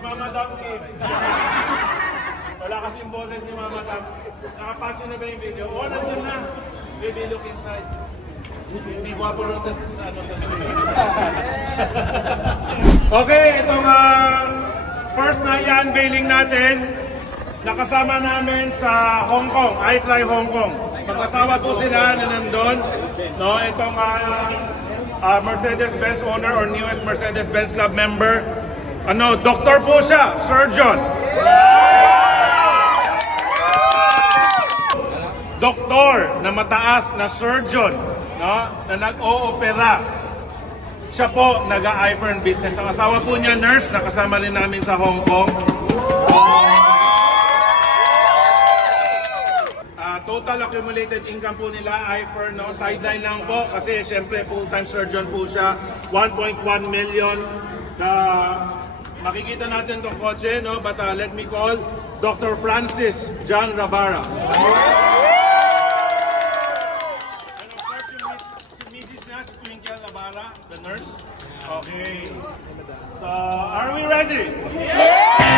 Mama Dam Kim. Wala kasing boses si Mama Dam. Nakapatch na ba yung video? Oo, nandun na. Baby, look inside. Hindi ko po sa sulit. Okay, itong first na i-unveiling natin. Nakasama namin sa Hong Kong, iFly Hong Kong. Mag-asawa po sila na nandun. No, itong Mercedes-Benz owner or newest Mercedes-Benz Club member. Doktor po siya, surgeon. Doktor na mataas na surgeon, no, na nag-o-opera. Siya po nag-a-iFern business. Ang asawa po niya, nurse, nakasama rin namin sa Hong Kong. Total accumulated income po nila, iFern, no, sideline lang po kasi siyempre full-time surgeon po siya, 1.1 million. Makikita natin itong kotse, no, but let me call Dr. Francis John Rabara. And of course, si Mrs. na, si Twinkle Rabara, the nurse. Okay. So, are we ready? Yeah!